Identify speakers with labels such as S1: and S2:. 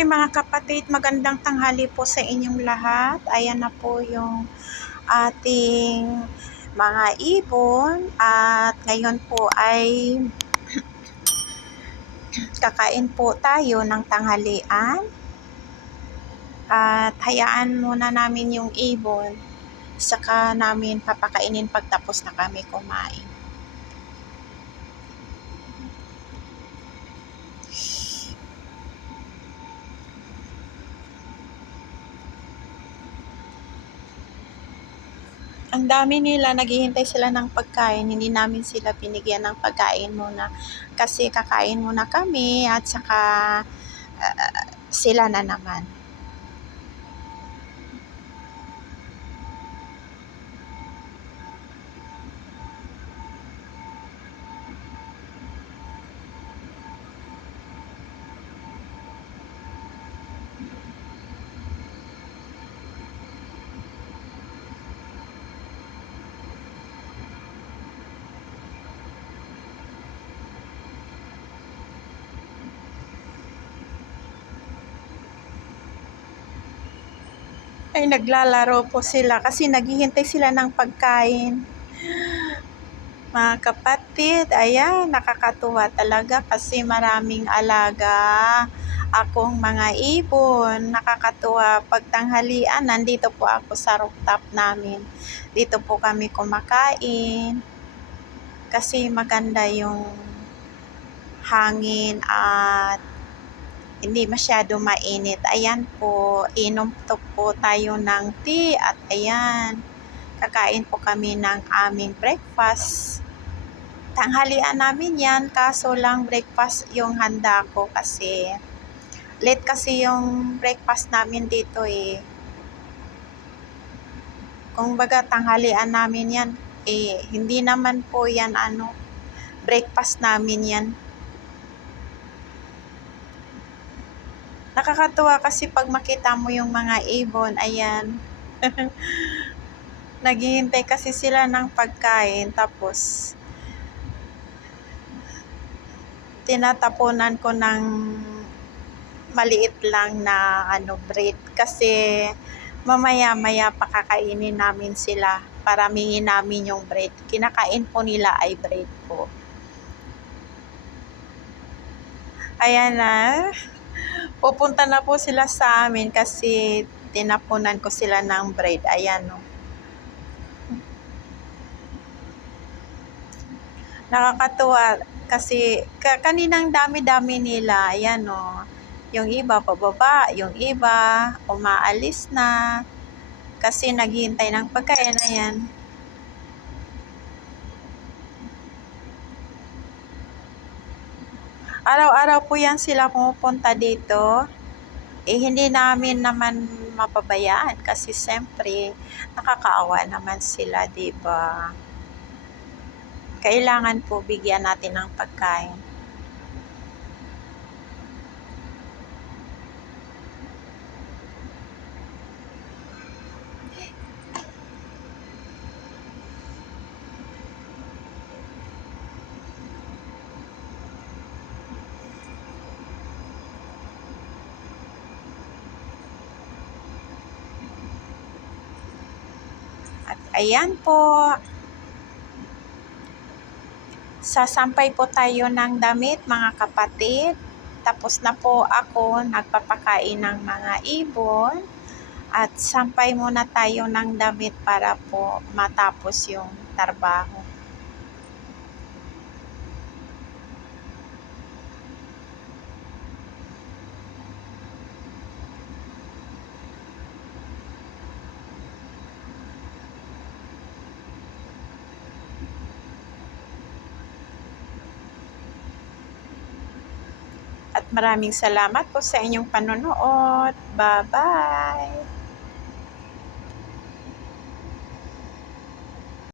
S1: Hi mga kapatid, magandang tanghali po sa inyong lahat. Ayan na po yung ating mga ibon at ngayon po ay kakain po tayo ng tanghalian. At hayaan muna namin yung ibon saka namin papakainin pagtapos na kami kumain. Ang dami nila, naghihintay sila ng pagkain. Hindi namin sila binigyan ng pagkain muna. Kasi kakain muna kami at saka ah, sila na naman. Ay, naglalaro po sila kasi naghihintay sila ng pagkain. Mga kapatid, ayan, nakakatuwa talaga kasi maraming alaga akong mga ibon. Nakakatuwa. Pag tanghalian, nandito po ako sa rooftop namin. Dito po kami kumakain kasi maganda yung hangin at hindi masyado mainit. Ayan po, inom to po tayo ng tea at ayan, kakain po kami ng aming breakfast. Tanghalian namin yan, kaso lang breakfast yung handa ko kasi late kasi yung breakfast namin dito eh. Kung baga tanghalian namin yan, eh hindi naman po yan ano, breakfast namin yan. Nakakatuwa kasi pag makita mo yung mga ibon, ayan. Naghihintay kasi sila ng pagkain tapos tinatapunan ko ng maliit lang na ano bread kasi mamaya-maya pakakainin namin sila para mingin namin yung bread. Kinakain po nila ay bread po. Ayan na. Pupunta na po sila sa amin kasi tinapunan ko sila ng bread. Ayan, no. Nakakatuwa kasi ka, kaninang dami-dami nila. Ayan, no. Yung iba pababa, yung iba umaalis na kasi naghihintay ng pagkain. Ayan. Araw-araw po yan sila pumupunta dito. Eh, hindi namin naman mapabayaan kasi siyempre nakakaawa naman sila, 'di ba? Kailangan po bigyan natin ng pagkain. At ayan po. Sasampay po tayo ng damit mga kapatid. Tapos na po ako nagpapakain ng mga ibon. At sampay muna tayo ng damit para po matapos yung trabaho. At maraming salamat po sa inyong panonood. Bye-bye!